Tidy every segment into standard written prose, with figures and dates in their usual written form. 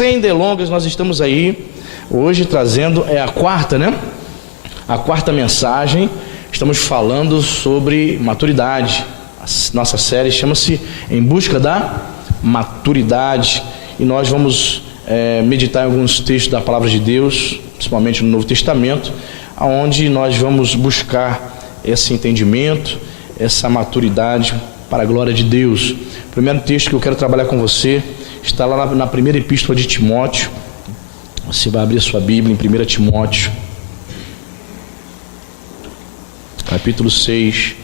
Sem delongas, nós estamos aí hoje trazendo, a quarta, né? A quarta mensagem. Estamos falando sobre maturidade. A nossa série chama-se Em Busca da Maturidade. E nós vamos meditar em alguns textos da Palavra de Deus, principalmente no Novo Testamento, onde nós vamos buscar esse entendimento, essa maturidade para a glória de Deus. O primeiro texto que eu quero trabalhar com você está lá na primeira epístola de Timóteo. Você vai abrir a sua Bíblia em 1 Timóteo, capítulo 6.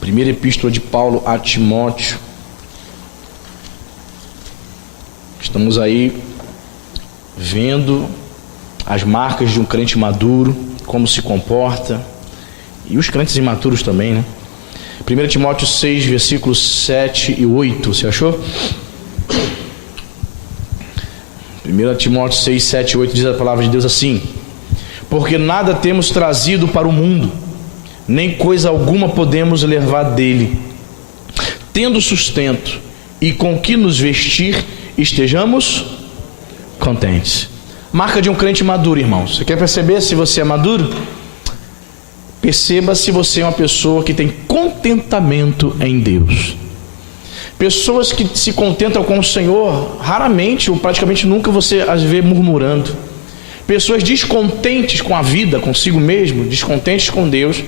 Primeira epístola de Paulo a Timóteo. Estamos aí vendo as marcas de um crente maduro, como se comporta, e os crentes imaturos também, né? 1 Timóteo 6, versículos 7 e 8, você achou? 1 Timóteo 6, 7 e 8 diz a palavra de Deus assim: porque nada temos trazido para o mundo, nem coisa alguma podemos levar dele. Tendo sustento e com que nos vestir, estejamos contentes. Marca de um crente maduro, irmão. Você quer perceber se você é maduro? Perceba se você é uma pessoa que tem contentamento em Deus. Pessoas que se contentam com o Senhor, raramente ou praticamente nunca você as vê murmurando. Pessoas descontentes com a vida, consigo mesmo, descontentes com Deus,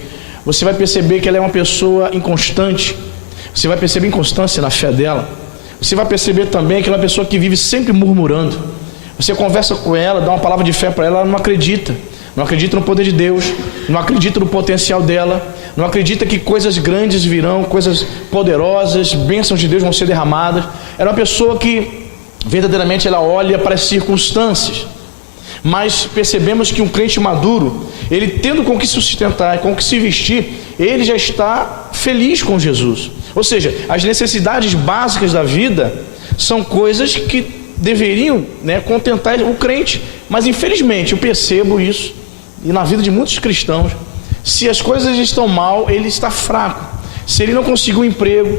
você vai perceber que ela é uma pessoa inconstante. Você vai perceber inconstância na fé dela. Você vai perceber também que ela é uma pessoa que vive sempre murmurando. Você conversa com ela, dá uma palavra de fé para ela, ela não acredita. Não acredita no poder de Deus, não acredita no potencial dela, não acredita que coisas grandes virão, coisas poderosas, bênçãos de Deus vão ser derramadas. Ela é uma pessoa que verdadeiramente ela olha para as circunstâncias. Mas percebemos que um crente maduro, ele tendo com que se sustentar, com que se vestir, ele já está feliz com Jesus. Ou seja, as necessidades básicas da vida são coisas que deveriam, contentar o crente. Mas infelizmente eu percebo isso, e na vida de muitos cristãos, se as coisas estão mal, ele está fraco. Se ele não conseguiu um emprego,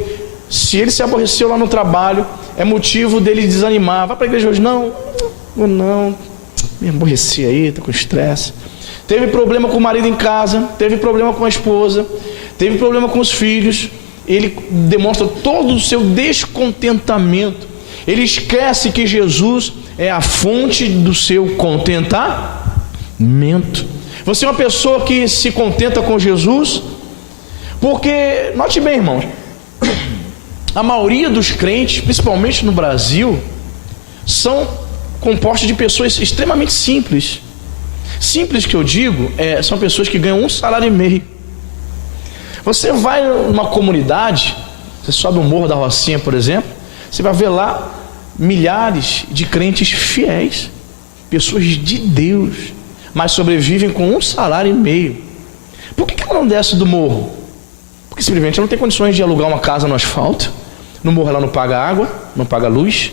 se ele se aborreceu lá no trabalho, é motivo dele desanimar. Vai para a igreja hoje? Não, me aborreci aí, estou com estresse. Teve problema com o marido em casa, teve problema com a esposa, teve problema com os filhos. Ele demonstra todo o seu descontentamento. Ele esquece que Jesus é a fonte do seu contentamento. Você é uma pessoa que se contenta com Jesus, porque, note bem, irmãos, a maioria dos crentes, principalmente no Brasil, são compostos de pessoas extremamente simples. Simples que eu digo, são pessoas que ganham 1,5 salário. Você vai numa comunidade, você sobe o Morro da Rocinha, por exemplo, você vai ver lá milhares de crentes fiéis, pessoas de Deus, mas sobrevivem com 1,5 salário. Por que ela não desce do morro? Porque simplesmente ela não tem condições de alugar uma casa no asfalto. No morro ela não paga água, não paga luz,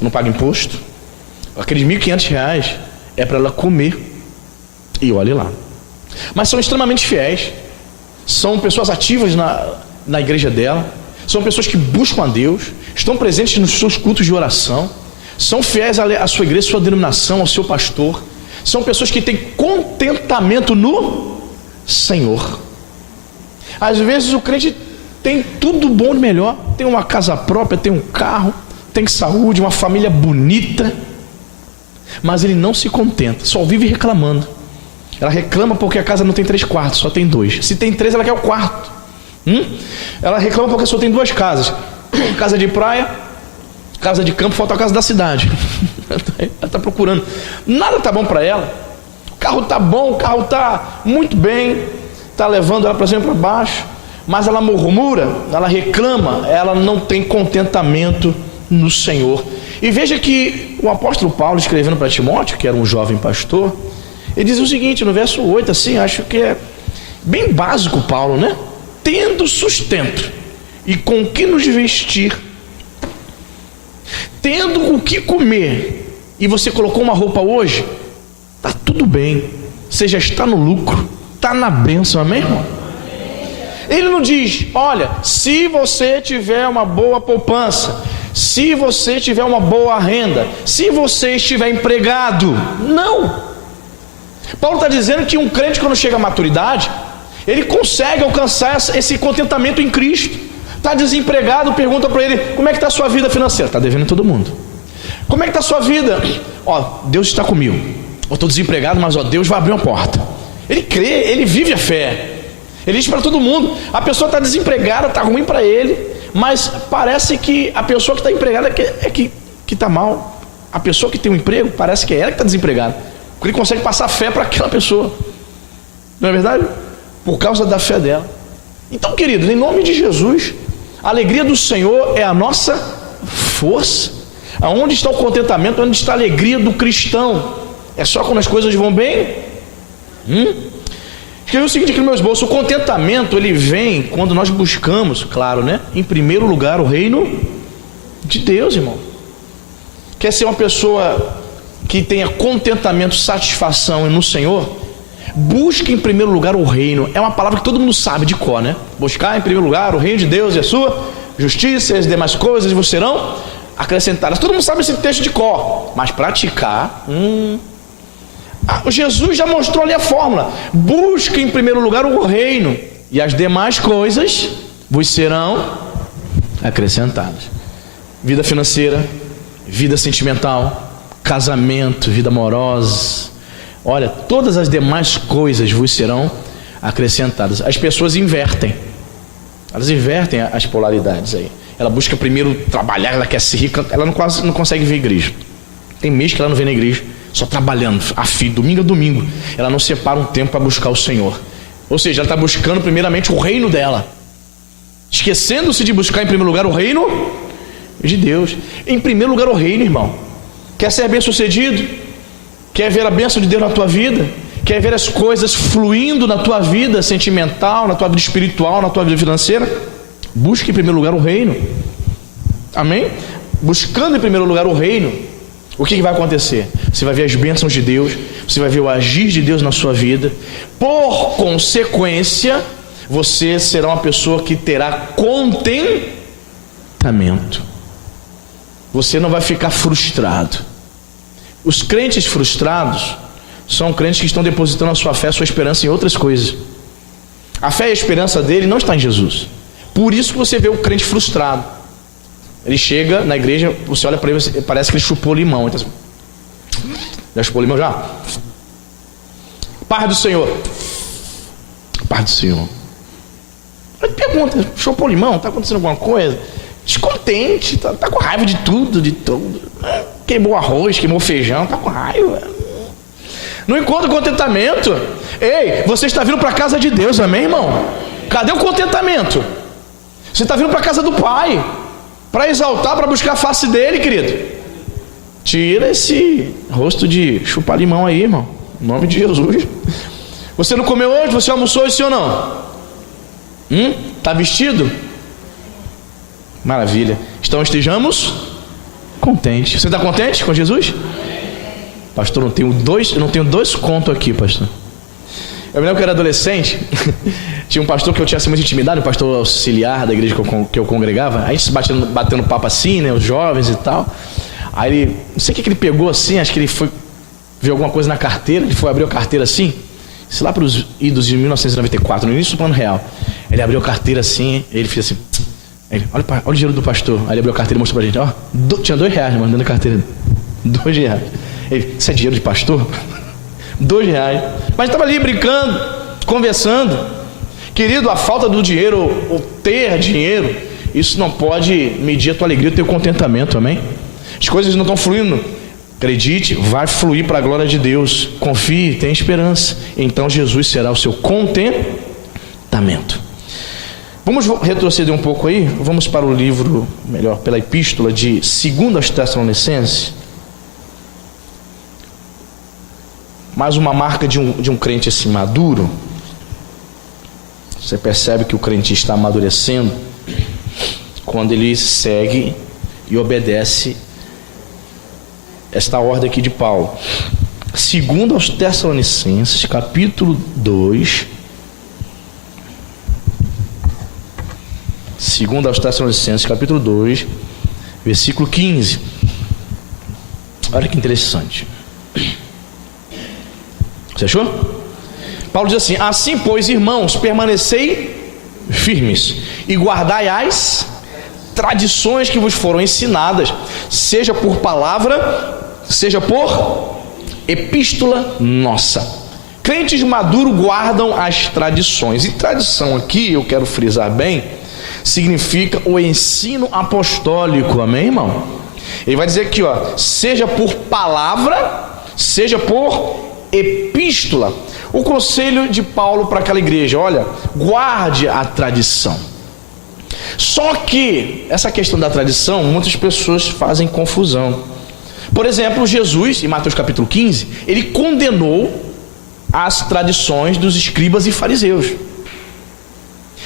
não paga imposto. Aqueles R$1.500 é para ela comer. E olhe lá. Mas são extremamente fiéis. São pessoas ativas na igreja dela. São pessoas que buscam a Deus, estão presentes nos seus cultos de oração, são fiéis à sua igreja, à sua denominação, ao seu pastor. São pessoas que têm contentamento no Senhor. Às vezes o crente tem tudo bom e melhor, tem uma casa própria, tem um carro, tem saúde, uma família bonita, mas ele não se contenta, só vive reclamando. Ela reclama porque a casa não tem 3 quartos, só tem 2. Se tem 3, ela quer o quarto. Ela reclama porque só tem 2 casas, casa de praia, casa de campo, falta a casa da cidade. Ela está procurando, nada está bom para ela. O carro está bom, o carro está muito bem, está levando ela para cima e para baixo, mas ela murmura, ela reclama, ela não tem contentamento no Senhor. E veja que o apóstolo Paulo, escrevendo para Timóteo, que era um jovem pastor, ele diz o seguinte, no verso 8, assim, acho que é bem básico, Paulo, né? Tendo sustento e com que nos vestir, tendo o que comer, e você colocou uma roupa hoje, está tudo bem, você já está no lucro, está na bênção, amém, irmão? Ele não diz, olha, se você tiver uma boa poupança, se você tiver uma boa renda, se você estiver empregado. Não. Paulo está dizendo que um crente, quando chega à maturidade, ele consegue alcançar esse contentamento em Cristo. Está desempregado, pergunta para ele, como é que está a sua vida financeira? Está devendo a todo mundo. Como é que está a sua vida? Deus está comigo. Eu estou desempregado, mas Deus vai abrir uma porta. Ele crê, ele vive a fé. Ele diz para todo mundo, a pessoa está desempregada, está ruim para ele, mas parece que a pessoa que está empregada que está mal. A pessoa que tem um emprego, parece que é ela que está desempregada, porque ele consegue passar fé para aquela pessoa. Não é verdade? Por causa da fé dela. Então, queridos, em nome de Jesus, a alegria do Senhor é a nossa força. Aonde está o contentamento? Onde está a alegria do cristão? É só quando as coisas vão bem? Escrevi o seguinte aqui nos meus bolsos: o contentamento, ele vem quando nós buscamos, claro, né? Em primeiro lugar, o reino de Deus, irmão. Quer ser uma pessoa que tenha contentamento, satisfação no Senhor? Busque em primeiro lugar o reino. É uma palavra que todo mundo sabe de cor, né? Buscar em primeiro lugar o reino de Deus e a sua justiça, e as demais coisas vos serão acrescentadas. Todo mundo sabe esse texto de cor, mas praticar, Jesus já mostrou ali a fórmula: busque em primeiro lugar o reino, e as demais coisas vos serão acrescentadas. Vida financeira, vida sentimental, casamento, vida amorosa. Olha, todas as demais coisas vos serão acrescentadas. As pessoas invertem. Elas invertem as polaridades aí. Ela busca primeiro trabalhar, ela quer ser rica, ela não consegue ver a igreja. Tem mês que ela não vem na igreja, só trabalhando, domingo a domingo. Ela não separa um tempo para buscar o Senhor. Ou seja, ela está buscando primeiramente o reino dela, esquecendo-se de buscar em primeiro lugar o reino de Deus. Em primeiro lugar o reino, irmão. Quer ser bem sucedido? Quer ver a bênção de Deus na tua vida? Quer ver as coisas fluindo na tua vida sentimental, na tua vida espiritual, na tua vida financeira? Busque em primeiro lugar o reino. Amém? Buscando em primeiro lugar o reino, o que vai acontecer? Você vai ver as bênçãos de Deus, você vai ver o agir de Deus na sua vida. Por consequência, você será uma pessoa que terá contentamento. Você não vai ficar frustrado. Os crentes frustrados são crentes que estão depositando a sua fé, a sua esperança em outras coisas. A fé e a esperança dele não está em Jesus. Por isso que você vê o crente frustrado. Ele chega na igreja, você olha para ele, parece que ele chupou limão. Então, já chupou limão já? Paz do Senhor. Paz do Senhor. Ele pergunta, chupou limão? Está acontecendo alguma coisa? Descontente, tá com raiva de tudo, queimou arroz, queimou feijão, tá com raiva. Não encontra contentamento. Ei, você está vindo para a casa de Deus, amém, irmão? Cadê o contentamento? Você está vindo para a casa do Pai, para exaltar, para buscar a face dele, querido. Tira esse rosto de chupar limão aí, irmão, em nome de Jesus. Você não comeu hoje? Você almoçou hoje, sim ou não? Tá vestido? Maravilha. Então estejamos contentes. Você está contente com Jesus? Pastor, eu não tenho dois contos aqui, pastor. Eu me lembro que eu era adolescente. Tinha um pastor que eu tinha assim, muita intimidade, um pastor auxiliar da igreja que eu congregava. A gente batendo papo assim, né, os jovens e tal. Aí ele, não sei o que ele pegou assim, acho que ele foi ver alguma coisa na carteira. Ele foi abrir a carteira assim, sei lá para os idos de 1994, no início do plano real. Ele abriu a carteira assim, ele fez assim. Ele, olha o dinheiro do pastor. Aí ele abriu a carteira e mostrou pra gente, tinha R$2, mano, dentro da carteira. R$2. Ele, isso é dinheiro de pastor? R$2. Mas estava ali brincando, conversando. Querido, a falta do dinheiro, ou ter dinheiro, isso não pode medir a tua alegria, o teu contentamento, amém? As coisas não estão fluindo. Acredite, vai fluir para a glória de Deus. Confie, tenha esperança. Então Jesus será o seu contentamento. Vamos retroceder um pouco aí. Vamos para o livro, melhor, pela epístola de 2 aos Tessalonicenses. Mais uma marca de um crente assim maduro. Você percebe que o crente está amadurecendo quando ele segue e obedece esta ordem aqui de Paulo. 2 aos Tessalonicenses, capítulo 2. Segundo aos Tessalonicenses, capítulo 2, versículo 15. Olha que interessante. Você achou? Paulo diz assim: assim, pois, irmãos, permanecei firmes e guardai as tradições que vos foram ensinadas, seja por palavra, seja por epístola nossa. Crentes maduros guardam as tradições. E tradição aqui, eu quero frisar bem, significa o ensino apostólico. Amém, irmão? Ele vai dizer aqui, ó, seja por palavra, seja por epístola. O conselho de Paulo para aquela igreja: olha, guarde a tradição. Só que essa questão da tradição, muitas pessoas fazem confusão. Por exemplo, Jesus, em Mateus capítulo 15, ele condenou as tradições dos escribas e fariseus,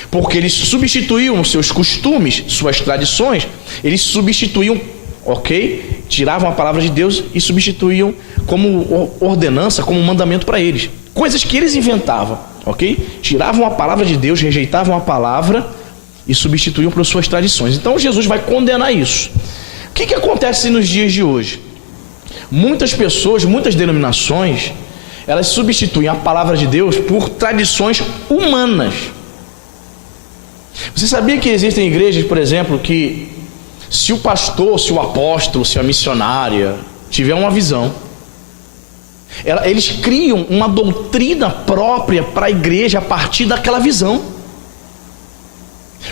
porque eles substituíam seus costumes, suas tradições, eles substituíam, ok? Tiravam a palavra de Deus e substituíam como ordenança, como mandamento para eles, coisas que eles inventavam, ok? Tiravam a palavra de Deus, rejeitavam a palavra e substituíam por suas tradições. Então Jesus vai condenar isso. O que acontece nos dias de hoje? Muitas pessoas, muitas denominações, elas substituem a palavra de Deus por tradições humanas. Você sabia que existem igrejas, por exemplo, que se o pastor, se o apóstolo, se a missionária tiver uma visão, eles criam uma doutrina própria para a igreja a partir daquela visão.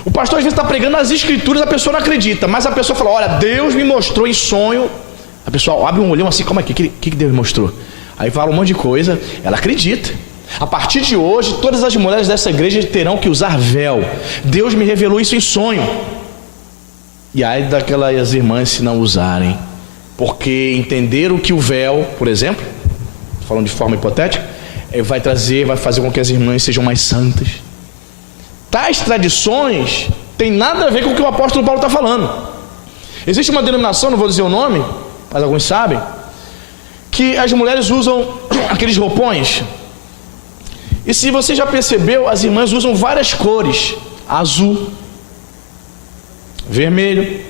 O pastor às vezes está pregando as escrituras, a pessoa não acredita, mas a pessoa fala: olha, Deus me mostrou em sonho. A pessoa abre um olhão assim: como é que Deus me mostrou? Aí fala um monte de coisa, ela acredita. A partir de hoje, todas as mulheres dessa igreja terão que usar véu. Deus me revelou isso em sonho. E aí daquelas irmãs se não usarem, porque entenderam que o véu, por exemplo, falando de forma hipotética, vai fazer com que as irmãs sejam mais santas. Tais tradições tem nada a ver com o que o apóstolo Paulo está falando. Existe uma denominação, não vou dizer o nome, mas alguns sabem, que as mulheres usam aqueles roupões. E se você já percebeu, as irmãs usam várias cores: azul, vermelho,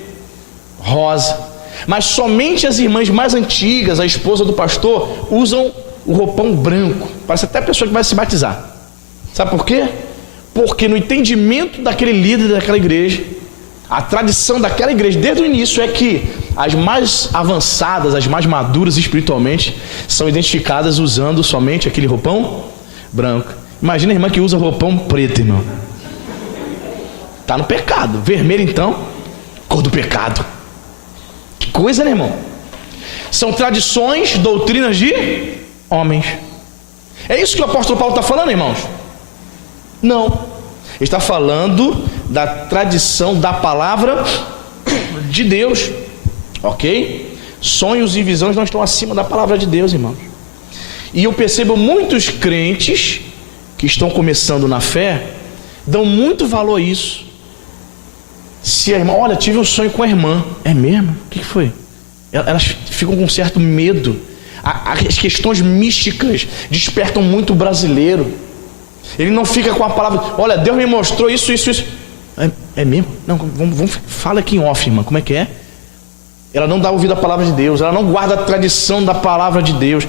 rosa. Mas somente as irmãs mais antigas, a esposa do pastor, usam o roupão branco. Parece até a pessoa que vai se batizar. Sabe por quê? Porque no entendimento daquele líder daquela igreja, a tradição daquela igreja desde o início é que as mais avançadas, as mais maduras espiritualmente, são identificadas usando somente aquele roupão branco. Imagina a irmã que usa roupão preto, irmão. Está no pecado. Vermelho, então, cor do pecado. Que coisa, né, irmão? São tradições, doutrinas de homens. É isso que o apóstolo Paulo está falando, irmãos? Não. Ele está falando da tradição da palavra de Deus, ok? Sonhos e visões não estão acima da palavra de Deus, irmãos. E eu percebo muitos crentes que estão começando na fé dão muito valor a isso. Se a irmã, olha, tive um sonho com a irmã. É mesmo? O que foi? Elas ficam com um certo medo. As questões místicas despertam muito o brasileiro. Ele não fica com a palavra: olha, Deus me mostrou isso. É mesmo? Não, fala aqui em off, irmã, como é que é? Ela não dá ouvido à palavra de Deus, ela não guarda a tradição da palavra de Deus.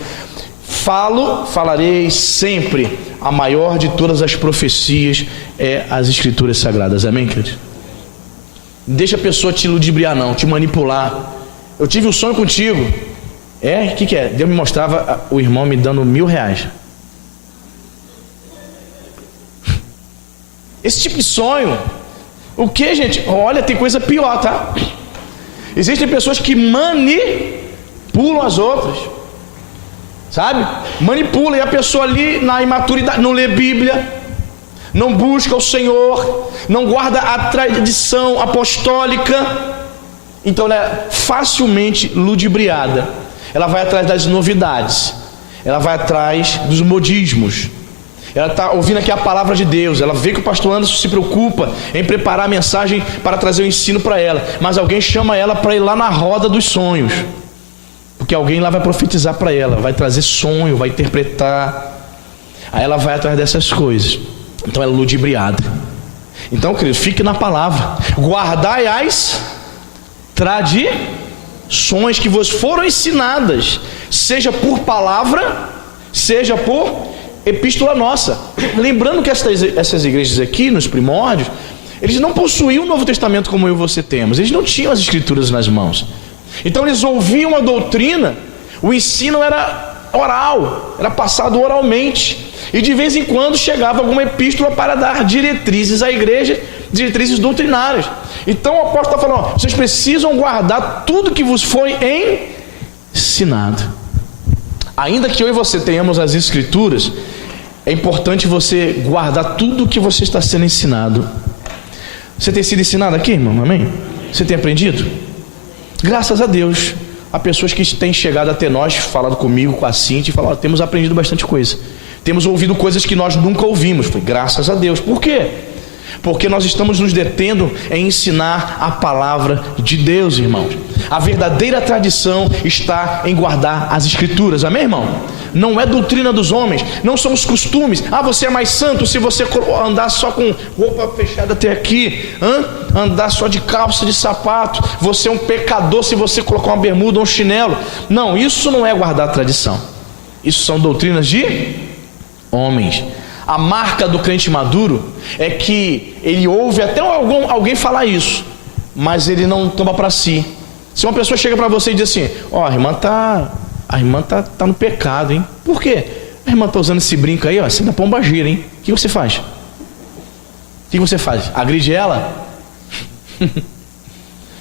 Falarei sempre. A maior de todas as profecias é as escrituras sagradas. Amém, queridos? Deixa a pessoa te ludibriar não, te manipular. Eu tive um sonho contigo. O que é? Deus me mostrava o irmão me dando R$1.000. Esse tipo de sonho. O que, gente? Olha, tem coisa pior, tá? Existem pessoas que manipulam as outras, sabe? Manipula, e a pessoa ali na imaturidade não lê Bíblia, não busca o Senhor, não guarda a tradição apostólica. Então ela é facilmente ludibriada. Ela vai atrás das novidades, ela vai atrás dos modismos. Ela está ouvindo aqui a palavra de Deus, ela vê que o pastor Anderson se preocupa em preparar a mensagem para trazer o ensino para ela, mas alguém chama ela para ir lá na roda dos sonhos, porque alguém lá vai profetizar para ela, vai trazer sonho, vai interpretar. Aí ela vai atrás dessas coisas. Então ela é ludibriada. Então, querido, fique na palavra. Guardai as tradições que vos foram ensinadas, seja por palavra, seja por epístola nossa. Lembrando que essas igrejas aqui, nos primórdios, eles não possuíam o Novo Testamento como eu e você temos. Eles não tinham as escrituras nas mãos. Então eles ouviam a doutrina, o ensino era oral, era passado oralmente. E de vez em quando chegava alguma epístola para dar diretrizes à igreja, diretrizes doutrinárias. Então o apóstolo está falando, vocês precisam guardar tudo que vos foi ensinado. Ainda que eu e você tenhamos as escrituras, é importante você guardar tudo que você está sendo ensinado. Você tem sido ensinado aqui, irmão? Amém? Você tem aprendido? Graças a Deus. Há pessoas que têm chegado até nós, falado comigo, com a Cintia, e falaram, temos aprendido bastante coisa. Temos ouvido coisas que nós nunca ouvimos. Foi graças a Deus. Por quê? Porque nós estamos nos detendo em ensinar a palavra de Deus, irmãos. A verdadeira tradição está em guardar as escrituras. Amém, irmão? Não é doutrina dos homens, não são os costumes. Ah, você é mais santo se você andar só com roupa fechada até aqui, andar só de calça, de sapato. Você é um pecador se você colocar uma bermuda ou um chinelo. Não, isso não é guardar a tradição. Isso são doutrinas de homens. A marca do crente maduro é que ele ouve até alguém falar isso, mas ele não toma para si. Se uma pessoa chega para você e diz assim, ó, a irmã tá no pecado, hein? Por quê? A irmã tá usando esse brinco aí, ó, você é da pombagira, hein? O que você faz? O que você faz? Agride ela?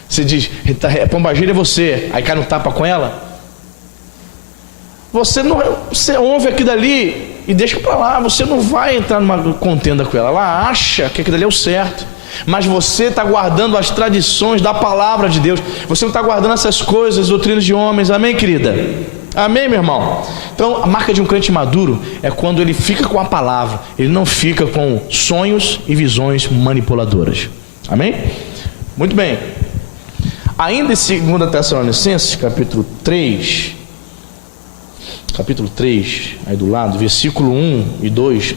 Você diz, pombagira é você, aí cai no tapa com ela? Você ouve aquilo dali e deixa para lá. Você não vai entrar numa contenda com ela. Ela acha que aquilo dali é o certo, mas você está guardando as tradições da palavra de Deus. Você não está guardando essas coisas, doutrinas de homens. Amém, querida? Amém, meu irmão? Então a marca de um crente maduro é quando ele fica com a palavra, ele não fica com sonhos e visões manipuladoras. Amém? Muito bem. Ainda em 2 Tessalonicenses, capítulo 3, aí do lado, versículo 1 e 2.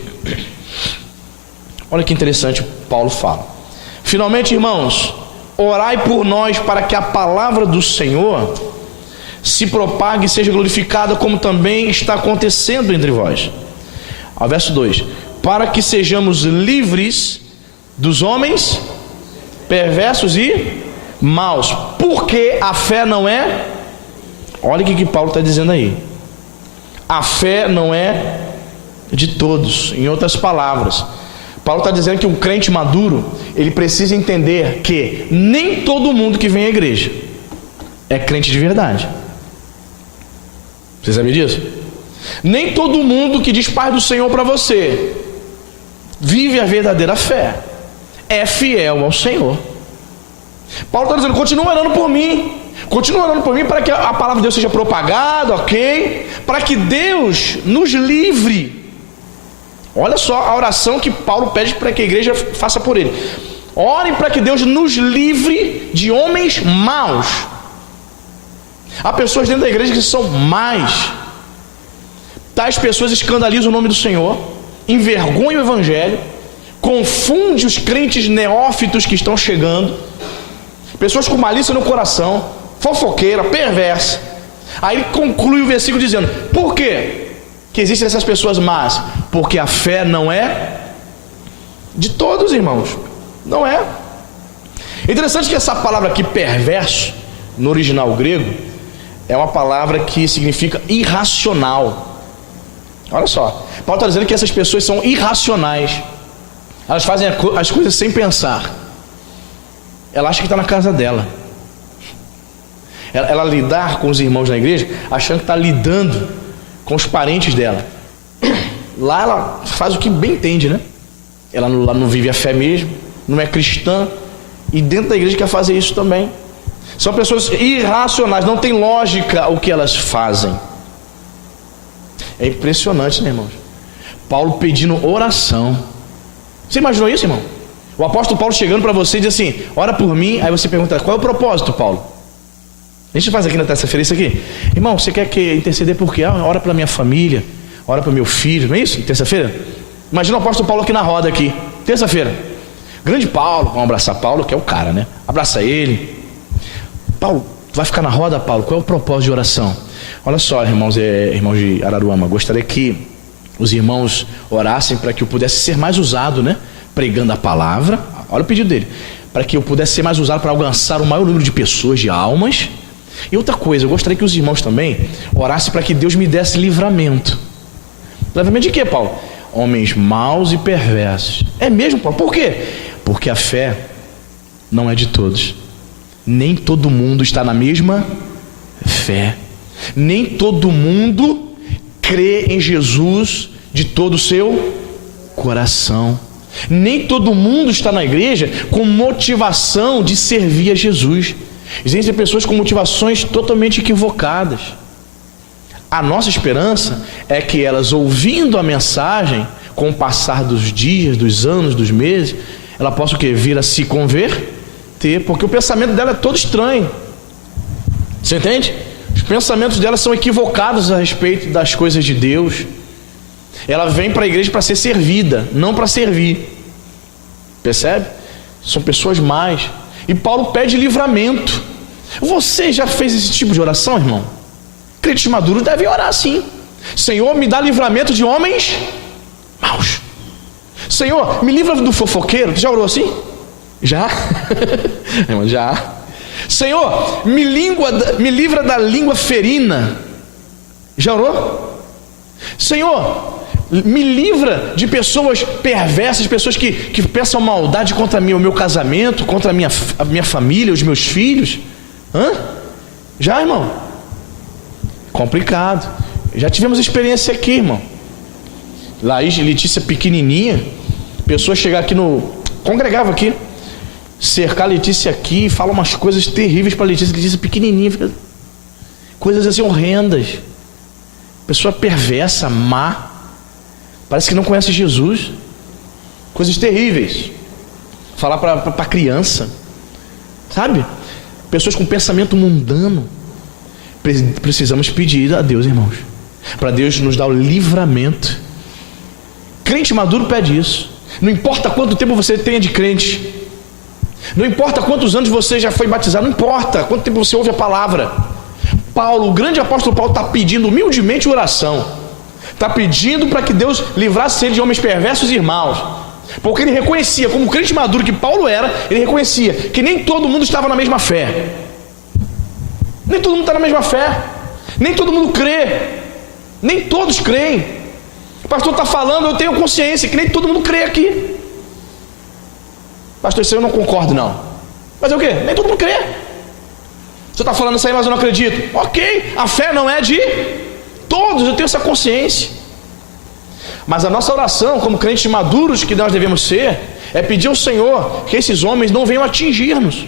Olha que interessante, Paulo fala: finalmente, irmãos, orai por nós para que a palavra do Senhor se propague e seja glorificada, como também está acontecendo entre vós. Ao verso 2: para que sejamos livres dos homens perversos e maus, porque a fé não é... Olha o que Paulo está dizendo aí. A fé não é de todos. Em outras palavras, Paulo está dizendo que um crente maduro, ele precisa entender que nem todo mundo que vem à igreja é crente de verdade. Você sabe disso? Nem todo mundo que diz paz do Senhor para você vive a verdadeira fé, é fiel ao Senhor. Paulo está dizendo, continua orando por mim. Continua orando por mim para que a palavra de Deus seja propagada, ok? Para que Deus nos livre. Olha só a oração que Paulo pede para que a igreja faça por ele. Orem para que Deus nos livre de homens maus. Há pessoas dentro da igreja que são más. Tais pessoas escandalizam o nome do Senhor, envergonham o evangelho, confundem os crentes neófitos que estão chegando. Pessoas com malícia no coração, fofoqueira, perversa. Aí ele conclui o versículo dizendo: por quê que existem essas pessoas más? Porque a fé não é de todos, irmãos. Não é. Interessante que essa palavra aqui, perverso, no original grego, é uma palavra que significa irracional. Olha só, Paulo está dizendo que essas pessoas são irracionais. Elas fazem as coisas sem pensar. Ela acha que está na casa dela. Ela lidar com os irmãos na igreja achando que está lidando com os parentes dela. Lá ela faz o que bem entende, né? Ela não vive a fé mesmo, não é cristã, e dentro da igreja quer fazer isso também. São pessoas irracionais, não tem lógica o que elas fazem. É impressionante, né, irmãos? Paulo pedindo oração. Você imaginou isso, irmão? O apóstolo Paulo chegando para você e diz assim: ora por mim. Aí você pergunta: qual é o propósito, Paulo? A gente faz aqui na terça-feira isso aqui. Irmão, você quer que interceder por quê? Ora pela minha família, ora para meu filho, não é isso? Terça-feira? Imagina o apóstolo Paulo aqui na roda aqui, terça-feira. Grande Paulo, vamos abraçar Paulo, que é o cara, né? Abraça ele. Paulo, tu vai ficar na roda, Paulo? Qual é o propósito de oração? Olha só, irmãos de Araruama, gostaria que os irmãos orassem para que eu pudesse ser mais usado, né? Pregando a palavra. Olha o pedido dele. Para que eu pudesse ser mais usado para alcançar o maior número de pessoas, de almas. E outra coisa, eu gostaria que os irmãos também orassem para que Deus me desse livramento. Livramento de quê, Paulo? Homens maus e perversos. É mesmo, Paulo? Por quê? Porque a fé não é de todos. Nem todo mundo está na mesma fé. Nem todo mundo crê em Jesus de todo o seu coração. Nem todo mundo está na igreja com motivação de servir a Jesus. Existem pessoas com motivações totalmente equivocadas. A nossa esperança é que elas, ouvindo a mensagem, com o passar dos dias, dos anos, dos meses, ela possa o quê? Vir a se converter, porque o pensamento dela é todo estranho. Você entende? Os pensamentos dela são equivocados a respeito das coisas de Deus. Ela vem para a igreja para ser servida, não para servir. Percebe? São pessoas más. E Paulo pede livramento. Você já fez esse tipo de oração, irmão? Crentes maduros devem orar assim. Senhor, me dá livramento de homens maus. Senhor, me livra do fofoqueiro. Já orou assim? Já? Já. Senhor, me livra da língua ferina. Já orou? Senhor, me livra de pessoas perversas, pessoas que pensam maldade contra mim, o meu casamento, contra a minha família, os meus filhos. Já, irmão? Complicado. Já tivemos experiência aqui, irmão. Laís e Letícia pequenininha, pessoas chegar aqui congregava aqui, cercar a Letícia aqui e falar umas coisas terríveis para Letícia pequenininha, fica, coisas assim horrendas. Pessoa perversa, má, parece que não conhece Jesus. Coisas terríveis. Falar para criança, sabe? Pessoas com pensamento mundano. Precisamos pedir a Deus, irmãos, para Deus nos dar o livramento. Crente maduro pede isso. Não importa quanto tempo você tenha de crente, não importa quantos anos você já foi batizado, não importa quanto tempo você ouve a palavra. Paulo, o grande apóstolo Paulo, está pedindo humildemente oração. Está pedindo para que Deus livrasse ele de homens perversos e maus. Porque ele reconhecia, como crente maduro que Paulo era, ele reconhecia que nem todo mundo estava na mesma fé. Nem todo mundo está na mesma fé. Nem todo mundo crê. Nem todos creem. O pastor está falando, eu tenho consciência que nem todo mundo crê aqui. Pastor, isso eu não concordo não. Mas é o quê? Nem todo mundo crê. Você está falando isso aí, mas eu não acredito. Ok, a fé não é de todos, eu tenho essa consciência. Mas a nossa oração, como crentes maduros que nós devemos ser, é pedir ao Senhor que esses homens não venham atingir-nos.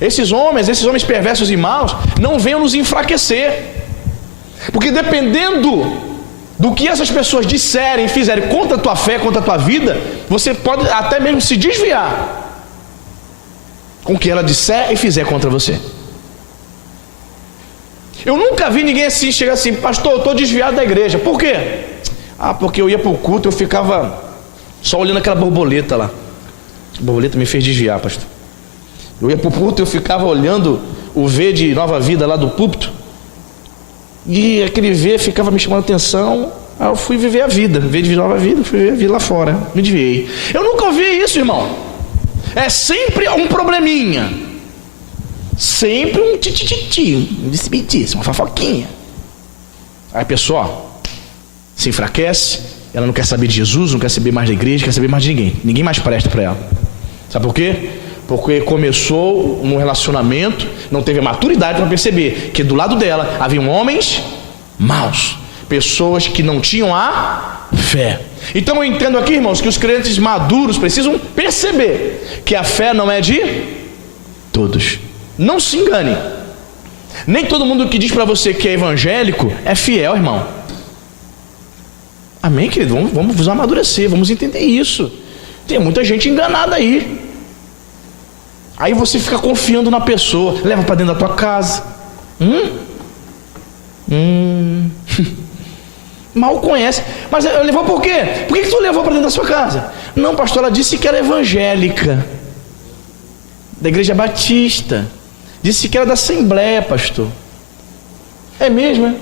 Esses homens perversos e maus, não venham nos enfraquecer. Porque dependendo do que essas pessoas disserem e fizerem contra a tua fé, contra a tua vida, você pode até mesmo se desviar com o que ela disser e fizer contra você. Eu nunca vi ninguém assim chegar assim: pastor, eu estou desviado da igreja. Por quê? Porque eu ia para o culto, eu ficava só olhando aquela borboleta lá. A borboleta me fez desviar, pastor. Eu ia para o culto, eu ficava olhando o V de Nova Vida lá do púlpito, e aquele V ficava me chamando a atenção. Aí eu fui viver a vida, V de Nova Vida, fui viver a vida lá fora, me desviei. Eu nunca ouvi isso, irmão. É sempre um probleminha, sempre um titititi, uma fofoquinha. Aí a pessoa se enfraquece, ela não quer saber de Jesus, não quer saber mais da igreja, não quer saber mais de ninguém. Ninguém mais presta para ela. Sabe por quê? Porque começou um relacionamento, não teve a maturidade para perceber que do lado dela haviam homens maus, pessoas que não tinham a fé. Então eu entendo aqui, irmãos, que os crentes maduros precisam perceber que a fé não é de todos. Não se engane. Nem todo mundo que diz para você que é evangélico é fiel, irmão. Amém, querido? Vamos amadurecer, vamos entender isso. Tem muita gente enganada aí. Aí você fica confiando na pessoa, leva para dentro da tua casa. Mal conhece. Mas levou por quê? Por que tu levou para dentro da sua casa? Não, pastor, ela disse que era evangélica, da igreja batista. Disse que era da Assembleia, pastor. É mesmo,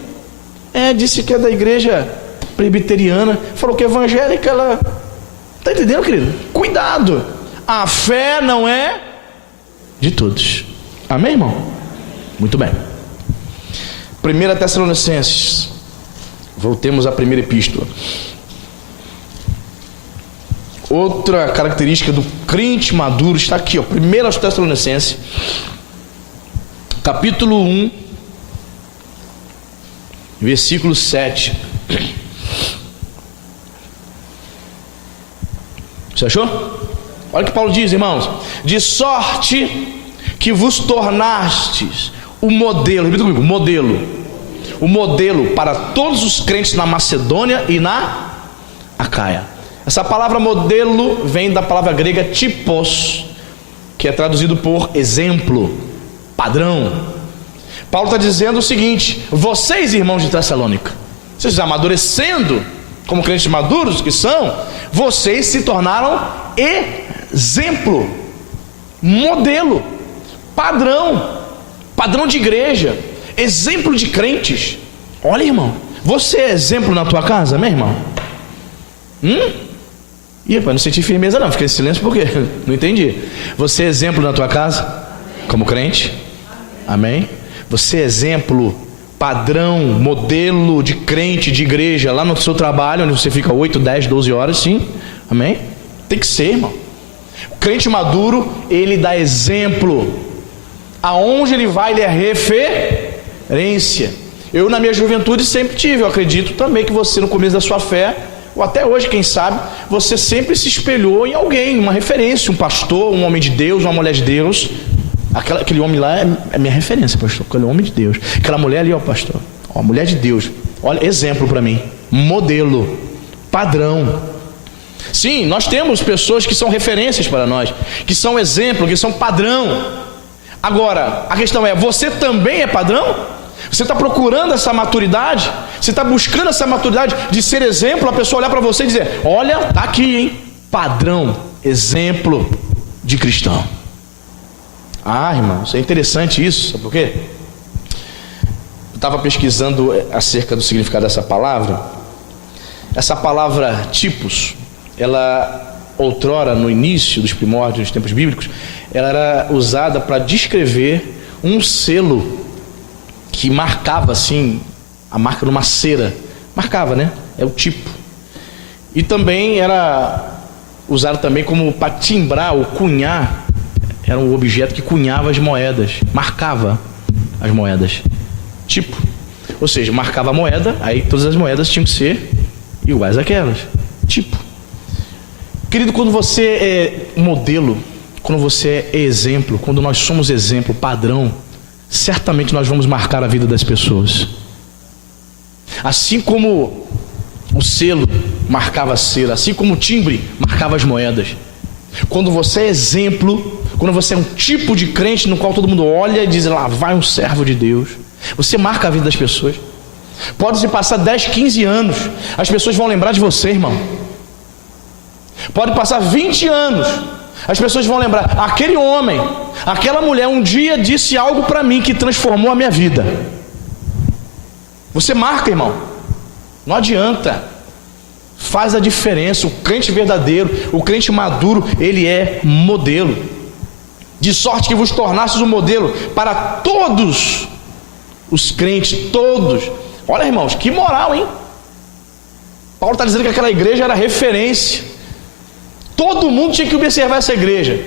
é? Disse que é da igreja presbiteriana. Falou que evangélica, ela... Tá entendendo, querido? Cuidado. A fé não é de todos. Amém, irmão? Muito bem. 1 Tessalonicenses. Voltemos à primeira epístola. Outra característica do crente maduro está aqui, ó. 1 Tessalonicenses, capítulo 1, versículo 7. Você achou? Olha o que Paulo diz, irmãos: de sorte que vos tornastes o modelo, repita comigo, o modelo para todos os crentes na Macedônia e na Acaia. Essa palavra modelo vem da palavra grega typos, que é traduzido por exemplo, padrão. Paulo está dizendo o seguinte: vocês, irmãos de Tessalônica, vocês amadurecendo como crentes maduros que são, vocês se tornaram exemplo, modelo, padrão de igreja, exemplo de crentes. Olha, irmão, você é exemplo na tua casa, meu irmão? Ih, rapaz, não senti firmeza não, fiquei em silêncio porque não entendi. Você é exemplo na tua casa, como crente? Amém? Você é exemplo, padrão, modelo de crente, de igreja, lá no seu trabalho, onde você fica 8, 10, 12 horas, sim? Amém? Tem que ser, irmão. O crente maduro, ele dá exemplo. Aonde ele vai, ele é referência. Eu na minha juventude sempre tive, eu acredito também que você no começo da sua fé, ou até hoje, quem sabe, você sempre se espelhou em alguém, uma referência, um pastor, um homem de Deus, uma mulher de Deus. Aquele homem lá é minha referência, pastor, aquele homem de Deus. Aquela mulher ali, ó, pastor, ó, mulher de Deus. Olha, exemplo para mim, modelo, padrão. Sim, nós temos pessoas que são referências para nós, que são exemplo, que são padrão. Agora, a questão é, você também é padrão? Você está procurando essa maturidade? Você está buscando essa maturidade de ser exemplo? A pessoa olhar para você e dizer: olha, tá aqui, hein? Padrão, exemplo de cristão. Ah, irmão, isso é interessante isso, sabe por quê? Eu estava pesquisando acerca do significado dessa palavra. Essa palavra tipos, ela outrora, no início dos primórdios dos tempos bíblicos, ela era usada para descrever um selo que marcava assim, a marca numa cera, marcava, né? É o tipo. E também era usado também como para timbrar ou cunhar, era um objeto que cunhava as moedas, marcava as moedas, tipo. Ou seja, marcava a moeda, aí todas as moedas tinham que ser iguais àquelas, tipo. Querido, quando você é modelo, quando você é exemplo, quando nós somos exemplo, padrão, certamente nós vamos marcar a vida das pessoas. Assim como o selo marcava a cera, assim como o timbre marcava as moedas. Quando você é exemplo, quando você é um tipo de crente no qual todo mundo olha e diz: lá vai um servo de Deus, você marca a vida das pessoas. Pode se passar 10, 15 anos, as pessoas vão lembrar de você, irmão. Pode passar 20 anos, as pessoas vão lembrar: aquele homem, aquela mulher um dia disse algo para mim que transformou a minha vida. Você marca, irmão. Não adianta. Faz a diferença. O crente verdadeiro, o crente maduro, ele é modelo. De sorte que vos tornastes um modelo para todos os crentes, todos. Olha, irmãos, que moral, hein? Paulo está dizendo que aquela igreja era referência. Todo mundo tinha que observar essa igreja.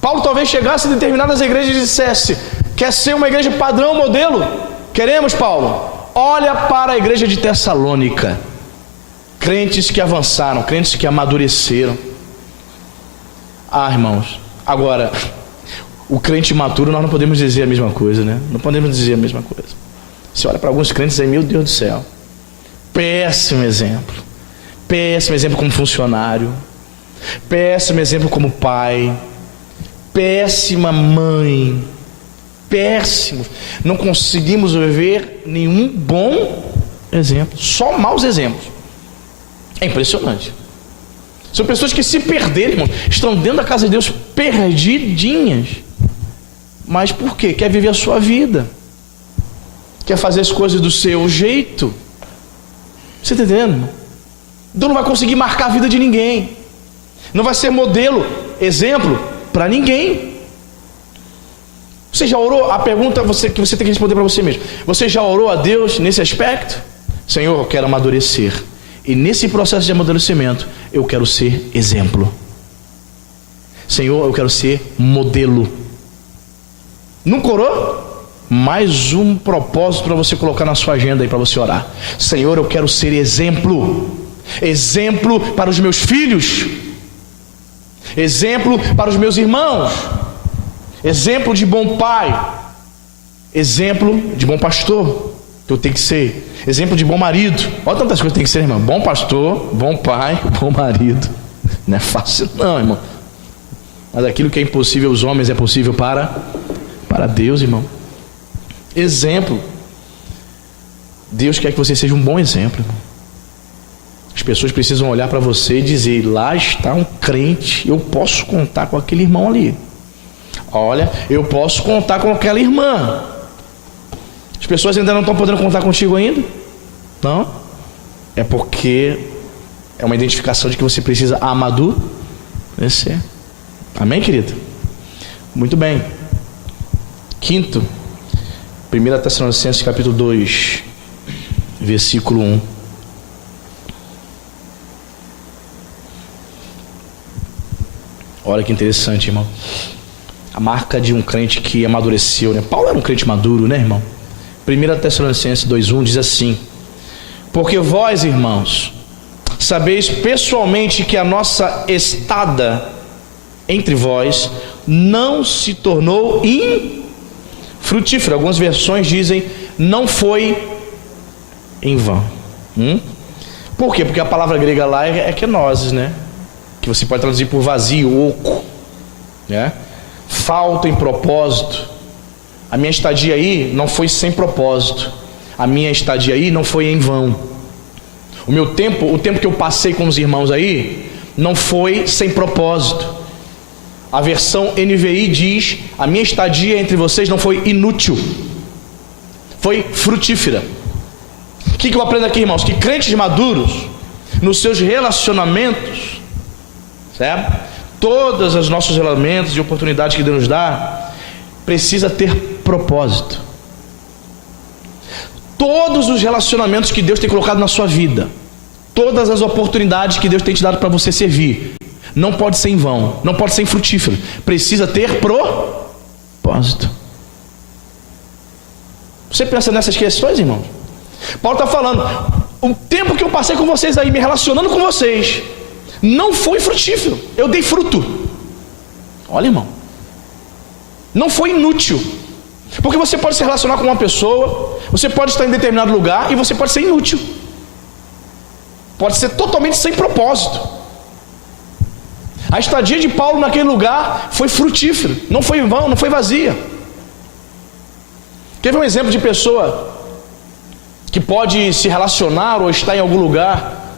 Paulo talvez chegasse em determinadas igrejas e dissesse: quer ser uma igreja padrão, modelo? Queremos, Paulo. Olha para a igreja de Tessalônica. Crentes que avançaram, crentes que amadureceram. Ah, irmãos, agora, o crente maturo, nós não podemos dizer a mesma coisa, né? Não podemos dizer a mesma coisa. Você olha para alguns crentes aí, meu Deus do céu, péssimo exemplo. Péssimo exemplo como funcionário, péssimo exemplo como pai, péssima mãe, péssimo. Não conseguimos ver nenhum bom exemplos, só maus exemplos. É impressionante. São pessoas que se perderam, irmão, estão dentro da casa de Deus perdidinhas. Mas por quê? Quer viver a sua vida, quer fazer as coisas do seu jeito. Você está entendendo, irmão? Então não vai conseguir marcar a vida de ninguém, não vai ser modelo, exemplo para ninguém. Você já orou? A pergunta que você tem que responder para você mesmo: você já orou a Deus nesse aspecto? Senhor, eu quero amadurecer, e nesse processo de amadurecimento eu quero ser exemplo. Senhor, eu quero ser modelo. Nunca orou? Mais um propósito para você colocar na sua agenda aí, para você orar. Senhor, eu quero ser exemplo. Exemplo para os meus filhos, exemplo para os meus irmãos, exemplo de bom pai, exemplo de bom pastor, que eu tenho que ser, exemplo de bom marido. Olha tantas coisas que tem que ser, irmão: bom pastor, bom pai, bom marido. Não é fácil não, irmão, mas aquilo que é impossível aos homens é possível para Deus, irmão. Exemplo. Deus quer que você seja um bom exemplo, irmão. As pessoas precisam olhar para você e dizer: lá está um crente, eu posso contar com aquele irmão ali. Olha, eu posso contar com aquela irmã. As pessoas ainda não estão podendo contar contigo ainda? Não? É porque é uma identificação de que você precisa amadurecer. Amém, querido? Muito bem. Quinto, 1 Tessalonicenses capítulo 2, versículo 1. Olha que interessante, irmão. A marca de um crente que amadureceu, né? Paulo era um crente maduro, né, irmão? 1 Tessalonicenses 2:1 diz assim: porque vós, irmãos, sabeis pessoalmente que a nossa estada entre vós não se tornou infrutífera. Algumas versões dizem: não foi em vão. Por quê? Porque a palavra grega lá é kenosis, né? Que você pode traduzir por vazio, oco, né? Falta em propósito. A minha estadia aí não foi sem propósito. A minha estadia aí não foi em vão. O tempo que eu passei com os irmãos aí não foi sem propósito. A versão NVI diz: a minha estadia entre vocês não foi inútil, foi frutífera. O que eu aprendo aqui, irmãos? Que crentes maduros, nos seus relacionamentos, certo? Todos os nossos relacionamentos e oportunidades que Deus nos dá, precisa ter propósito. Todos os relacionamentos que Deus tem colocado na sua vida, todas as oportunidades que Deus tem te dado para você servir, não pode ser em vão, não pode ser infrutífero. Precisa ter propósito. Você pensa nessas questões, irmão? Paulo está falando: o tempo que eu passei com vocês aí, me relacionando com vocês, não foi frutífero, eu dei fruto. Olha, irmão, não foi inútil. Porque você pode se relacionar com uma pessoa, você pode estar em determinado lugar e você pode ser inútil, pode ser totalmente sem propósito. A estadia de Paulo naquele lugar foi frutífera, não foi em vão, não foi vazia. Quer ver um exemplo de pessoa que pode se relacionar ou estar em algum lugar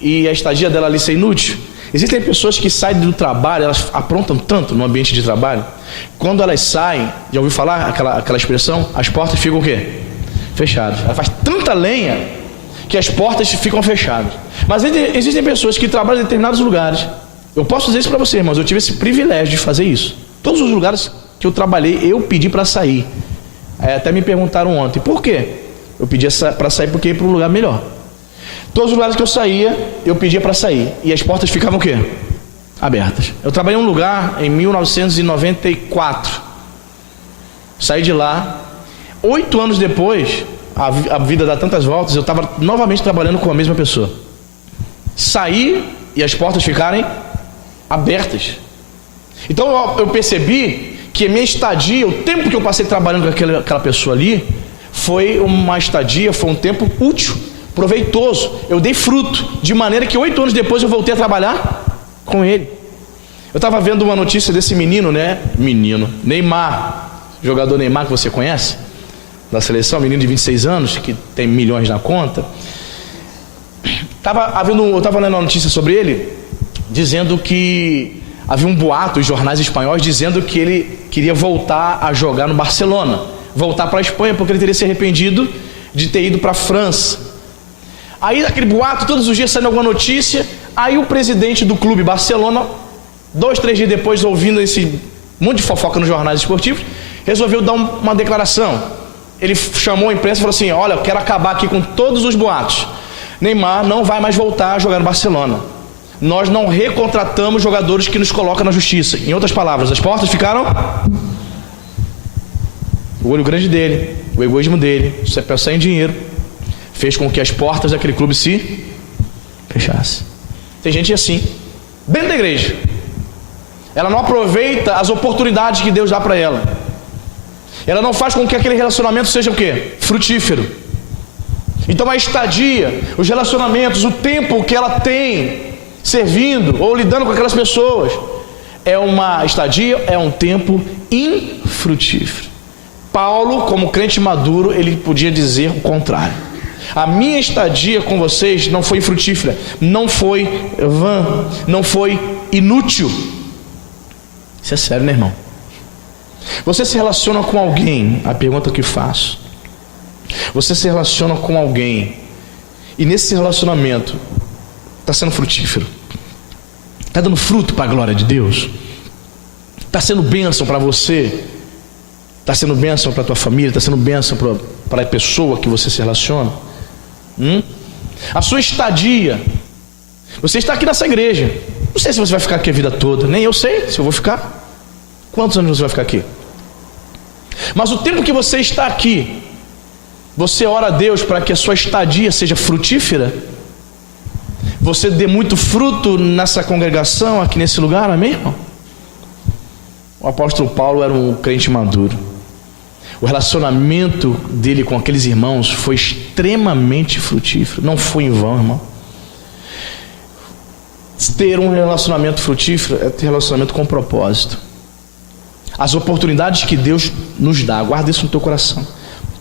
e a estadia dela ali ser inútil? Existem pessoas que saem do trabalho, elas aprontam tanto no ambiente de trabalho, quando elas saem, já ouviu falar aquela expressão? As portas ficam o quê? Fechadas. Ela faz tanta lenha que as portas ficam fechadas. Mas existem pessoas que trabalham em determinados lugares. Eu posso dizer isso para você, irmãos, eu tive esse privilégio de fazer isso. Todos os lugares que eu trabalhei, eu pedi para sair. Até me perguntaram ontem: por quê? Eu pedia para sair porque ia para um lugar melhor. Todos os lugares que eu saía, eu pedia para sair, e as portas ficavam o quê? Abertas. Eu trabalhei em um lugar em 1994. Saí de lá. 8 anos depois, a vida dá tantas voltas, eu estava novamente trabalhando com a mesma pessoa. Saí e as portas ficarem abertas. Então eu percebi que a minha estadia, o tempo que eu passei trabalhando com aquela pessoa ali, foi uma estadia, foi um tempo útil, proveitoso. Eu dei fruto, de maneira que 8 anos depois eu voltei a trabalhar com ele. Eu estava vendo uma notícia desse menino, né? Neymar, jogador Neymar, que você conhece, da seleção, menino de 26 anos, que tem milhões na conta. Eu estava lendo uma notícia sobre ele, dizendo que havia um boato, os jornais espanhóis, dizendo que ele queria voltar a jogar no Barcelona, voltar para a Espanha, porque ele teria se arrependido de ter ido para a França. Aí aquele boato, todos os dias saindo alguma notícia. Aí o presidente do clube Barcelona, 2, 3 dias depois, ouvindo esse monte de fofoca nos jornais esportivos, resolveu dar uma declaração. Ele chamou a imprensa e falou assim: olha, eu quero acabar aqui com todos os boatos. Neymar não vai mais voltar a jogar no Barcelona. Nós não recontratamos jogadores que nos colocam na justiça. Em outras palavras, as portas ficaram... O olho grande dele, o egoísmo dele, o pensar em dinheiro, fez com que as portas daquele clube se fechassem. Tem gente assim, dentro da igreja. Ela não aproveita as oportunidades que Deus dá para ela. Ela não faz com que aquele relacionamento seja o quê? Frutífero. Então a estadia, os relacionamentos, o tempo que ela tem servindo ou lidando com aquelas pessoas, é uma estadia, é um tempo infrutífero. Paulo, como crente maduro, ele podia dizer o contrário. A minha estadia com vocês não foi infrutífera, não foi vã, não foi inútil. Isso é sério, né, irmão? Você se relaciona com alguém, a pergunta que faço: você se relaciona com alguém e nesse relacionamento está sendo frutífero? Está dando fruto para a glória de Deus? Está sendo bênção para você? Está sendo bênção para a tua família? Está sendo bênção para a pessoa que você se relaciona? A sua estadia, você está aqui nessa igreja, não sei se você vai ficar aqui a vida toda, nem eu sei se eu vou ficar. Quantos anos você vai ficar aqui? Mas o tempo que você está aqui, você ora a Deus para que a sua estadia seja frutífera? Você dê muito fruto nessa congregação, aqui nesse lugar, amém, irmão? O apóstolo Paulo era um crente maduro. O relacionamento dele com aqueles irmãos foi extremamente frutífero. Não foi em vão, irmão. Ter um relacionamento frutífero é ter relacionamento com propósito. As oportunidades que Deus nos dá, guarda isso no teu coração.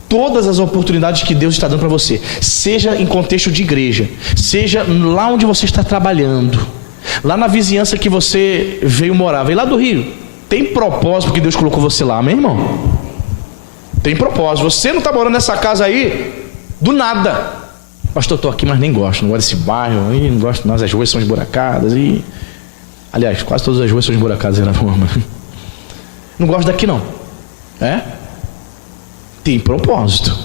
Todas as oportunidades que Deus está dando para você, seja em contexto de igreja, seja lá onde você está trabalhando, lá na vizinhança que você veio morar, veio lá do Rio, tem propósito que Deus colocou você lá, amém, irmão? Tem propósito. Você não está morando nessa casa aí do nada. Pastor, eu estou aqui, mas nem gosto, não gosto desse bairro, não gosto, mas as ruas são esburacadas, aliás, quase todas as ruas são esburacadas em Araruama. Não gosto daqui não. Tem propósito.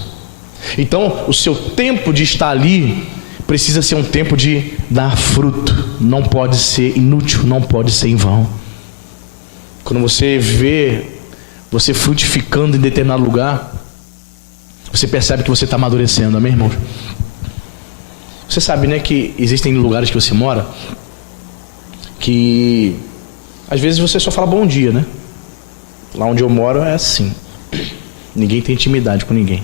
Então o seu tempo de estar ali precisa ser um tempo de dar fruto. Não pode ser inútil, não pode ser em vão. Quando você vê você frutificando em determinado lugar, você percebe que você está amadurecendo, amém, irmãos? Você sabe, né, que existem lugares que você mora que às vezes você só fala bom dia, né? Lá onde eu moro é assim. Ninguém tem intimidade com ninguém.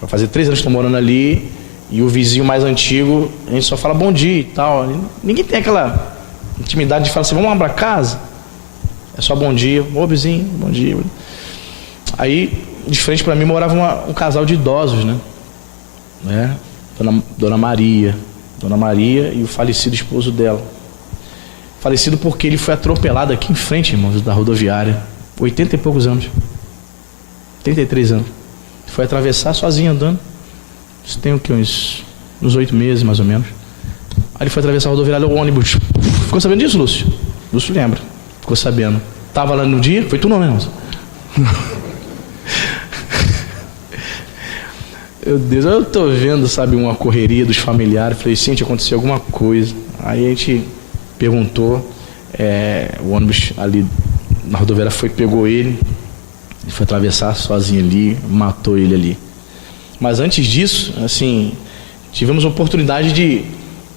Vai fazer 3 anos que estou morando ali, e o vizinho mais antigo, a gente só fala bom dia e tal. Ninguém tem aquela intimidade de falar assim: vamos lá para casa? É só bom dia. Ô vizinho, bom dia. Aí, de frente para mim, morava um casal de idosos, né? Dona Maria e o falecido esposo dela. Falecido porque ele foi atropelado aqui em frente, irmãos, da rodoviária. 80 e poucos anos. 33 anos. Foi atravessar sozinho andando. Isso tem o que? Uns 8 meses, mais ou menos. Aí ele foi atravessar a rodoviária, o ônibus. Ficou sabendo disso, Lúcio? Lúcio lembra. Ficou sabendo. Estava lá no dia? Foi tu não, né, irmãos? Meu Deus, eu estou vendo, sabe, uma correria dos familiares. Falei, gente, aconteceu alguma coisa. Aí a gente perguntou. O ônibus ali na rodoviária pegou ele. Ele foi atravessar sozinho ali, matou ele ali. Mas antes disso, assim, tivemos a oportunidade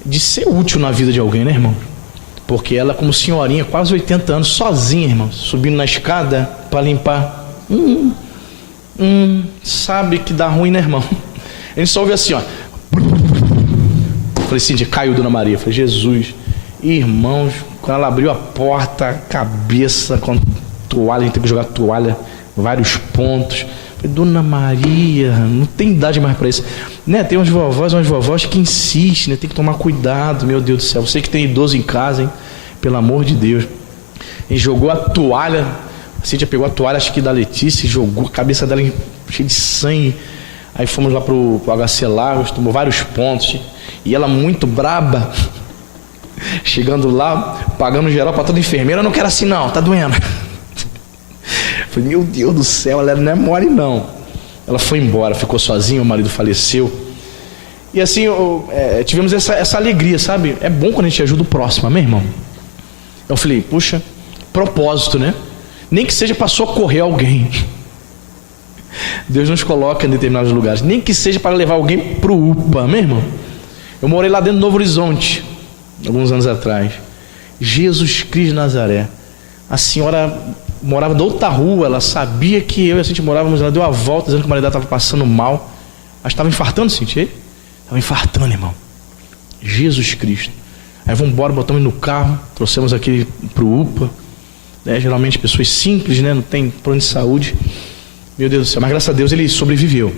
de ser útil na vida de alguém, né, irmão? Porque ela, como senhorinha, quase 80 anos, sozinha, irmão, subindo na escada para limpar. Sabe que dá ruim, né, irmão? A gente só ouve assim, ó. Falei, Cíntia, caiu Dona Maria. Falei, Jesus. Irmãos, quando ela abriu a porta, cabeça com toalha, a gente teve que jogar toalha, vários pontos. Falei, Dona Maria, não tem idade mais para isso, né? Tem umas vovós que insistem, né? Tem que tomar cuidado, meu Deus do céu. Você que tem idoso em casa, hein? Pelo amor de Deus. E jogou a toalha, a Cíntia pegou a toalha, acho que da Letícia, e jogou a cabeça dela cheia de sangue. Aí fomos lá pro HC Lagos, tomou vários pontos, e ela muito braba, chegando lá, pagando geral para toda enfermeira. Eu não quero assim não, tá doendo. Falei, meu Deus do céu, ela não é mole não. Ela foi embora, ficou sozinha, o marido faleceu. E assim, tivemos essa alegria, sabe? É bom quando a gente ajuda o próximo, amém, irmão? Eu falei, puxa, propósito, né? Nem que seja para socorrer alguém. Deus nos coloca em determinados lugares, nem que seja para levar alguém para o UPA, amém, irmão? Eu morei lá dentro do Novo Horizonte, alguns anos atrás. Jesus Cristo de Nazaré. A senhora morava da outra rua, ela sabia que eu e a Cintia morávamos, ela deu a volta dizendo que o marido dela estava passando mal. Mas estava infartando, Cintia? Estava infartando, irmão. Jesus Cristo. Aí vamos embora, botamos no carro, trouxemos aquele para o UPA, né? Geralmente pessoas simples, né? Não tem plano de saúde. Meu Deus do céu, mas graças a Deus ele sobreviveu.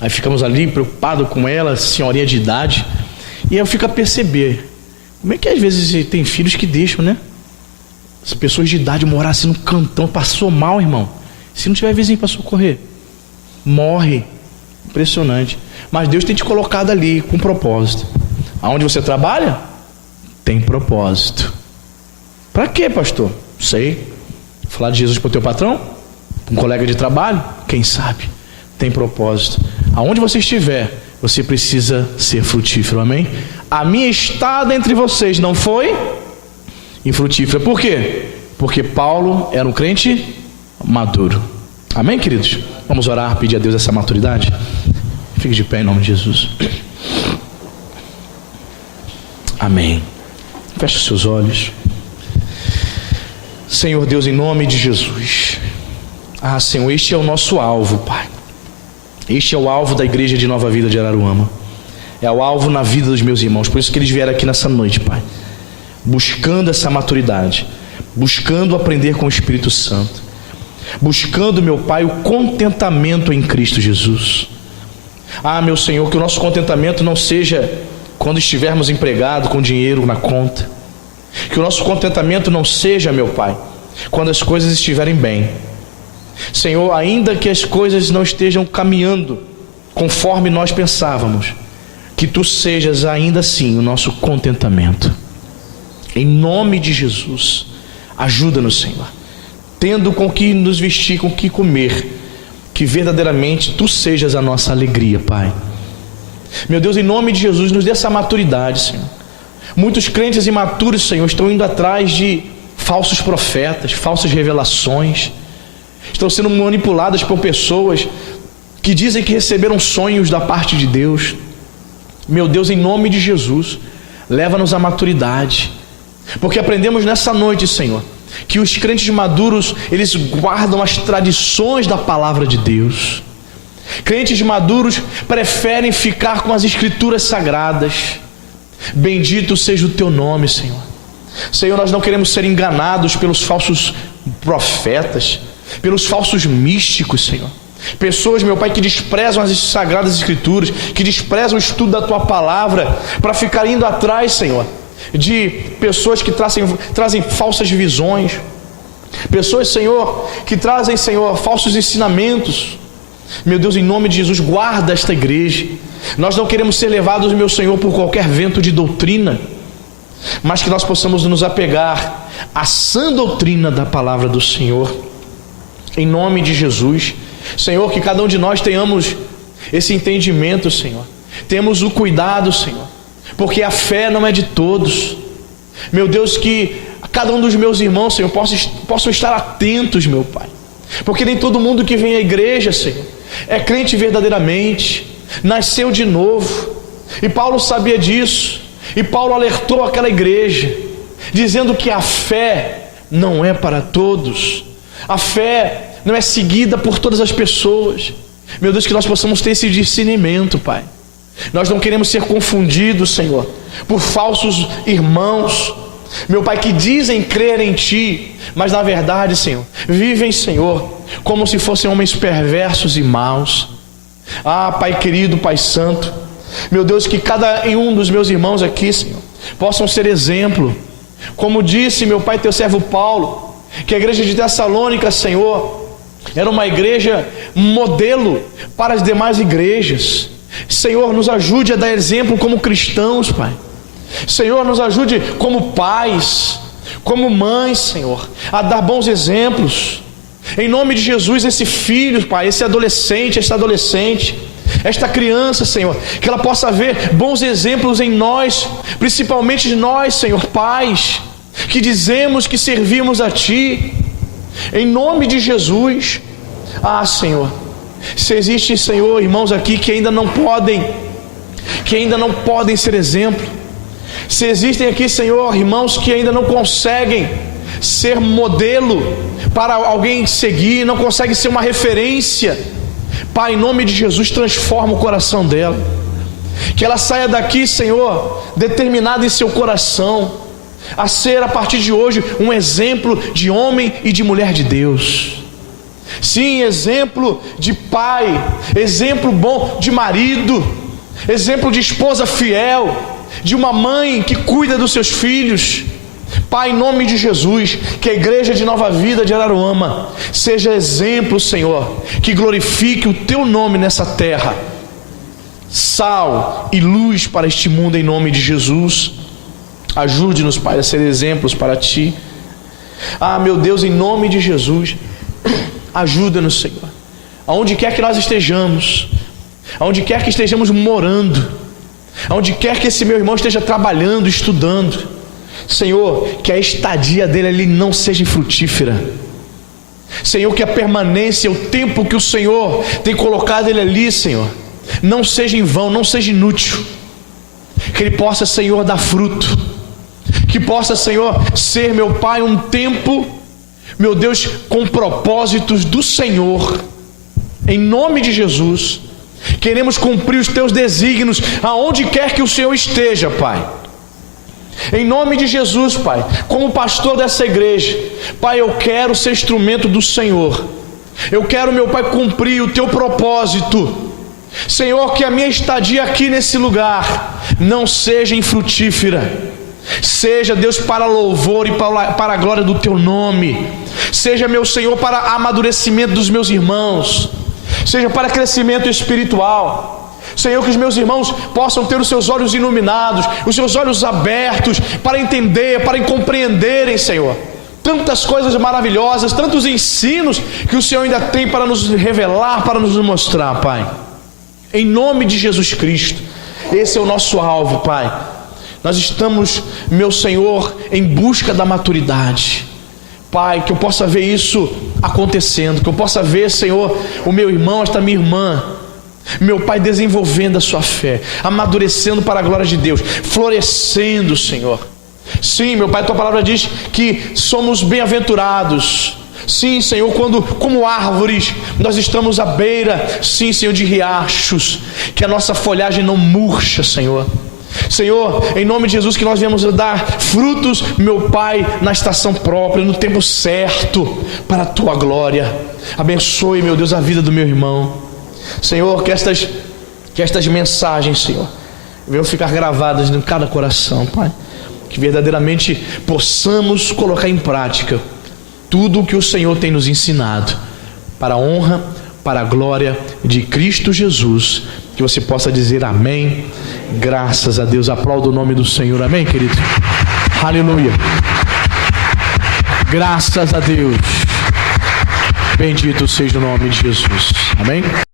Aí ficamos ali preocupados com ela, senhorinha de idade. E aí eu fico a perceber, como é que às vezes tem filhos que deixam, né? As pessoas de idade morar assim no cantão, passou mal, irmão. Se não tiver vizinho para socorrer, morre. Impressionante. Mas Deus tem te colocado ali com propósito. Aonde você trabalha, tem propósito. Para quê, pastor? Sei. Falar de Jesus para o teu patrão? Um colega de trabalho? Quem sabe? Tem propósito. Aonde você estiver, você precisa ser frutífero, amém? A minha estada entre vocês não foi infrutífera. Por quê? Porque Paulo era um crente maduro. Amém, queridos? Vamos orar, pedir a Deus essa maturidade? Fique de pé em nome de Jesus. Amém. Feche os seus olhos. Senhor Deus, em nome de Jesus. Senhor, este é o nosso alvo, Pai. Este é o alvo da igreja de Nova Vida de Araruama. É o alvo na vida dos meus irmãos. Por isso que eles vieram aqui nessa noite, Pai, buscando essa maturidade, buscando aprender com o Espírito Santo, buscando, meu Pai, o contentamento em Cristo Jesus. Meu Senhor, que o nosso contentamento não seja quando estivermos empregados com dinheiro na conta. Que o nosso contentamento não seja, meu Pai, quando as coisas estiverem bem. Senhor, ainda que as coisas não estejam caminhando conforme nós pensávamos, que Tu sejas ainda assim o nosso contentamento. Em nome de Jesus, ajuda-nos, Senhor, tendo com que nos vestir, com que comer, que verdadeiramente Tu sejas a nossa alegria, Pai. Meu Deus, em nome de Jesus, nos dê essa maturidade, Senhor. Muitos crentes imaturos, Senhor, estão indo atrás de falsos profetas, falsas revelações, estão sendo manipuladas por pessoas que dizem que receberam sonhos da parte de Deus. Meu Deus, em nome de Jesus, leva-nos à maturidade, porque aprendemos nessa noite, Senhor, que os crentes maduros, eles guardam as tradições da palavra de Deus. Crentes maduros preferem ficar com as escrituras sagradas. Bendito seja o Teu nome, Senhor. Senhor, nós não queremos ser enganados pelos falsos profetas, pelos falsos místicos, Senhor. Pessoas, meu Pai, que desprezam as sagradas escrituras, que desprezam o estudo da Tua palavra, para ficar indo atrás, Senhor, de pessoas que trazem falsas visões, pessoas, Senhor, que trazem, Senhor, falsos ensinamentos. Meu Deus, em nome de Jesus, guarda esta igreja. Nós não queremos ser levados, meu Senhor, por qualquer vento de doutrina, mas que nós possamos nos apegar à sã doutrina da palavra do Senhor. Em nome de Jesus, Senhor, que cada um de nós tenhamos esse entendimento, Senhor. Temos o cuidado, Senhor, porque a fé não é de todos. Meu Deus, que cada um dos meus irmãos, Senhor, possam estar atentos, meu Pai, porque nem todo mundo que vem à igreja, Senhor, é crente verdadeiramente, nasceu de novo. E Paulo sabia disso, e Paulo alertou aquela igreja, dizendo que a fé não é para todos, a fé não é seguida por todas as pessoas. Meu Deus, que nós possamos ter esse discernimento, Pai. Nós não queremos ser confundidos, Senhor, por falsos irmãos, meu Pai, que dizem crer em Ti, mas na verdade, Senhor, vivem, Senhor, como se fossem homens perversos e maus. Pai querido, Pai santo, meu Deus, que cada um dos meus irmãos aqui, Senhor, possam ser exemplo. Como disse, meu Pai, teu servo Paulo, que a igreja de Tessalônica, Senhor, era uma igreja modelo para as demais igrejas. Senhor, nos ajude a dar exemplo como cristãos, Pai. Senhor, nos ajude como pais, como mães, Senhor, a dar bons exemplos. Em nome de Jesus, esse filho, Pai, esse adolescente, esta adolescente, esta criança, Senhor, que ela possa ver bons exemplos em nós, principalmente de nós, Senhor, pais, que dizemos que servimos a Ti. Em nome de Jesus. Senhor, se existe, Senhor, irmãos aqui que ainda não podem ser exemplo, se existem aqui, Senhor, irmãos que ainda não conseguem ser modelo para alguém seguir, não conseguem ser uma referência, Pai, em nome de Jesus, transforma o coração dela, que ela saia daqui, Senhor, determinada em seu coração a ser a partir de hoje um exemplo de homem e de mulher de Deus. Sim, exemplo de pai, exemplo bom de marido, exemplo de esposa fiel, de uma mãe que cuida dos seus filhos. Pai, em nome de Jesus, que a igreja de Nova Vida de Araruama seja exemplo, Senhor, que glorifique o Teu nome nessa terra, sal e luz para este mundo, em nome de Jesus. Ajude-nos, Pai, a ser exemplos para Ti. Meu Deus, em nome de Jesus, ajuda-nos, Senhor, aonde quer que nós estejamos, aonde quer que estejamos morando, aonde quer que esse meu irmão esteja trabalhando, estudando, Senhor, que a estadia dele ali não seja infrutífera. Senhor, que a permanência, o tempo que o Senhor tem colocado ele ali, Senhor, não seja em vão, não seja inútil. Que ele possa, Senhor, dar fruto. Que possa, Senhor, ser, meu Pai, um tempo, meu Deus, com propósitos do Senhor. Em nome de Jesus, queremos cumprir os Teus desígnios aonde quer que o Senhor esteja, Pai. Em nome de Jesus, Pai, como pastor dessa igreja, Pai, eu quero ser instrumento do Senhor. Eu quero, meu Pai, cumprir o Teu propósito. Senhor, que a minha estadia aqui nesse lugar não seja infrutífera. Seja, Deus, para louvor e para a glória do Teu nome. Seja, meu Senhor, para amadurecimento dos meus irmãos. Seja para crescimento espiritual. Senhor, que os meus irmãos possam ter os seus olhos iluminados, os seus olhos abertos, para entender, para compreenderem, Senhor, tantas coisas maravilhosas, tantos ensinos que o Senhor ainda tem para nos revelar, para nos mostrar, Pai. Em nome de Jesus Cristo, esse é o nosso alvo, Pai. Nós estamos, meu Senhor, em busca da maturidade. Pai, que eu possa ver isso acontecendo, que eu possa ver, Senhor, o meu irmão, esta minha irmã, meu Pai, desenvolvendo a sua fé, amadurecendo para a glória de Deus, florescendo, Senhor. Sim, meu Pai, Tua palavra diz que somos bem-aventurados. Sim, Senhor, quando como árvores nós estamos à beira, sim, Senhor, de riachos, que a nossa folhagem não murcha, Senhor. Senhor, em nome de Jesus, que nós venhamos dar frutos, meu Pai, na estação própria, no tempo certo, para a Tua glória. Abençoe, meu Deus, a vida do meu irmão. Senhor, que estas mensagens, Senhor, venham ficar gravadas em cada coração, Pai. Que verdadeiramente possamos colocar em prática tudo o que o Senhor tem nos ensinado, para a honra, para a glória de Cristo Jesus. Que você possa dizer amém. Graças a Deus. Aplauda o nome do Senhor. Amém, querido? Aleluia. Graças a Deus. Bendito seja o nome de Jesus. Amém.